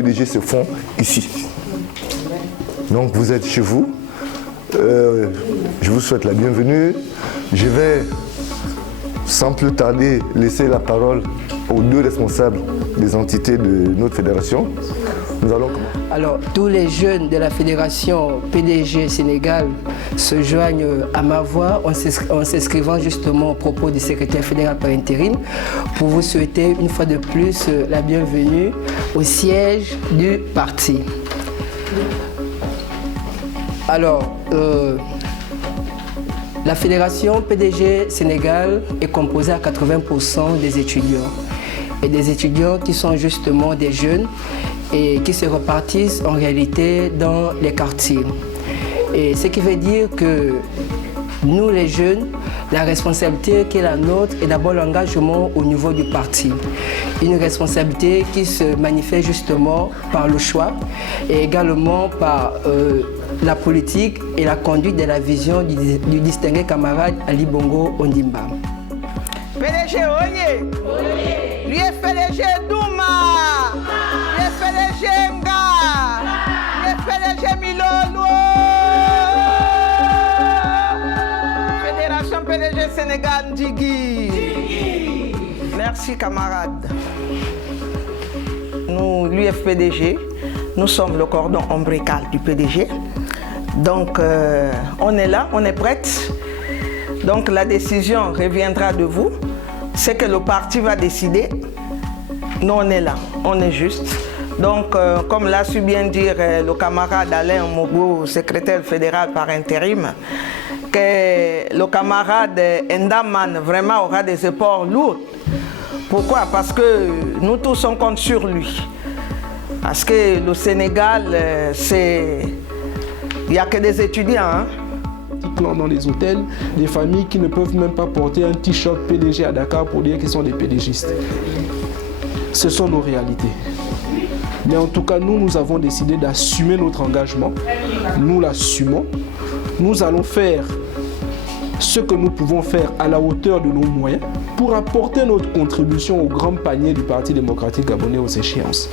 PDG se font ici. Donc vous êtes chez vous. Je vous souhaite la bienvenue. Je vais, sans plus tarder, laisser la parole aux deux responsables des entités de notre fédération. Nous allons commencer. Alors, tous les jeunes de la fédération PDG Sénégal se joignent à ma voix en s'inscrivant justement aux propos du secrétaire fédéral par intérim pour vous souhaiter une fois de plus la bienvenue au siège du parti. Alors, la fédération PDG Sénégal est composée à 80% des étudiants. Et des étudiants qui sont justement des jeunes et qui se repartissent en réalité dans les quartiers. Et ce qui veut dire que nous les jeunes, la responsabilité qui est la nôtre est d'abord l'engagement au niveau du parti. Une responsabilité qui se manifeste justement par le choix et également par la politique et la conduite de la vision du distingué camarade Ali Bongo Ondimba. PDG Oye! Lui est PDG Douma! Lui est PDG Nga! Lui est PDG Milolo! Fédération PDG Sénégal Ndigi! Merci camarades. Nous, l'UFPDG, nous sommes le cordon ombilical du PDG. Donc on est là, on est prête. Donc la décision reviendra de vous. C'est que le parti va décider. Nous on est là, on est juste. Donc comme l'a su bien dire le camarade Alain Mogo, secrétaire fédéral par intérim, que le camarade Endaman vraiment aura des efforts lourds. Pourquoi? Parce que nous tous on compte sur lui. Parce que le Sénégal, il n'y a que des étudiants. Hein? Dans les hôtels, des familles qui ne peuvent même pas porter un t-shirt PDG à Dakar pour dire qu'ils sont des PDGistes. Ce sont nos réalités. Mais en tout cas, nous avons décidé d'assumer notre engagement. Nous l'assumons. Nous allons faire ce que nous pouvons faire à la hauteur de nos moyens pour apporter notre contribution au grand panier du Parti démocratique gabonais aux échéances.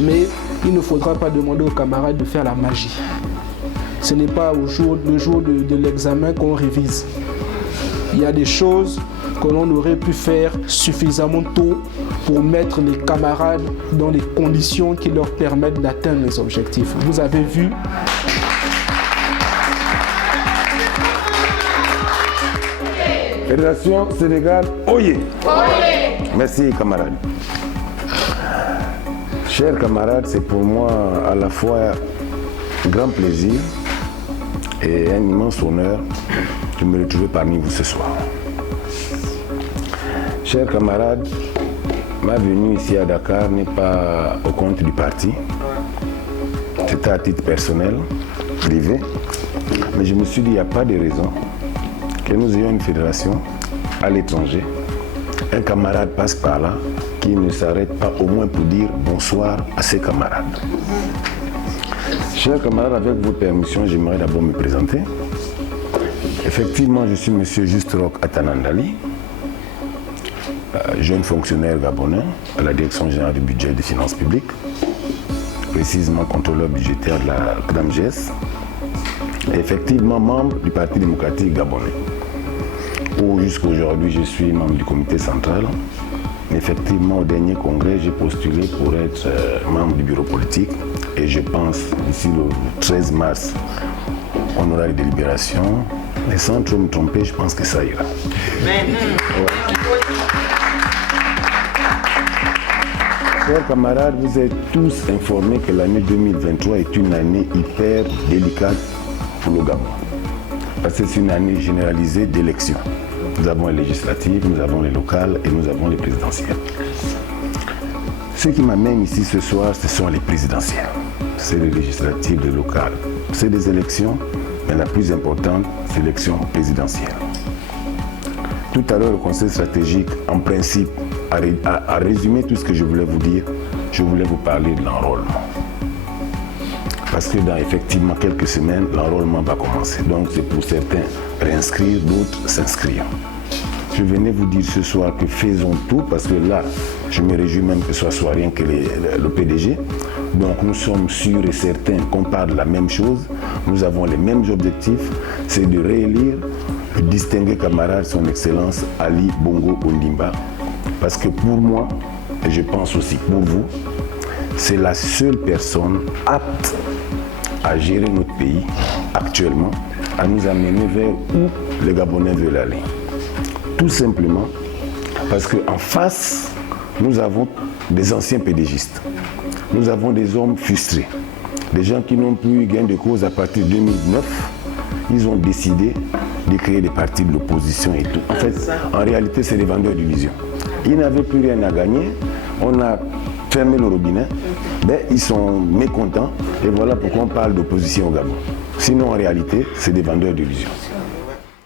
Mais il ne faudra pas demander aux camarades de faire la magie. Ce n'est pas le jour de l'examen qu'on révise. Il y a des choses que l'on aurait pu faire suffisamment tôt pour mettre les camarades dans les conditions qui leur permettent d'atteindre les objectifs. Vous avez vu. Fédération Sénégal, oyez! Oyez! Merci camarades. Chers camarades, c'est pour moi à la fois un grand plaisir et un immense honneur de me retrouver parmi vous ce soir. Chers camarades, ma venue ici à Dakar n'est pas au compte du parti. C'était à titre personnel, privé. Mais je me suis dit, il n'y a pas de raison que nous ayons une fédération à l'étranger. Un camarade passe par là qui ne s'arrête pas au moins pour dire bonsoir à ses camarades. Chers camarades, avec votre permission, j'aimerais d'abord me présenter. Effectivement, je suis M. Juste-Roch Atanandali, jeune fonctionnaire gabonais à la Direction générale du budget et des finances publiques, précisément contrôleur budgétaire de la CNAMGS, et effectivement membre du Parti démocratique gabonais. Où jusqu'à aujourd'hui, je suis membre du comité central. Effectivement, au dernier congrès, j'ai postulé pour être membre du bureau politique. Et je pense, d'ici le 13 mars, on aura les délibérations. Mais sans trop me tromper, je pense que ça ira. Ouais. Chers camarades, vous êtes tous informés que l'année 2023 est une année hyper délicate pour le Gabon. Parce que c'est une année généralisée d'élections. Nous avons les législatives, nous avons les locales et nous avons les présidentielles. Ce qui m'amène ici ce soir, ce sont les présidentielles. C'est les législatives, les locales. C'est des élections, mais la plus importante, c'est l'élection présidentielle. Tout à l'heure, le conseil stratégique, en principe, a résumé tout ce que je voulais vous dire. Je voulais vous parler de l'enrôlement. Parce que dans effectivement quelques semaines, l'enrôlement va commencer. Donc c'est pour certains réinscrire, d'autres s'inscrire. Je venais vous dire ce soir que faisons tout, parce que là, je me réjouis même que ce soit rien que le PDG, Donc nous sommes sûrs et certains qu'on parle de la même chose. Nous avons les mêmes objectifs, c'est de réélire le distingué camarade son Excellence Ali Bongo Ondimba. Parce que pour moi, et je pense aussi pour vous, c'est la seule personne apte à gérer notre pays actuellement, à nous amener vers où les Gabonais veulent aller. Tout simplement parce qu'en face, nous avons des anciens pédégistes. Nous avons des hommes frustrés, des gens qui n'ont plus eu gain de cause à partir de 2009. Ils ont décidé de créer des partis de l'opposition et tout. En fait, en réalité, c'est des vendeurs d'illusions. Ils n'avaient plus rien à gagner. On a fermé le robinet. Ben, ils sont mécontents. Et voilà pourquoi on parle d'opposition au Gabon. Sinon, en réalité, c'est des vendeurs d'illusions.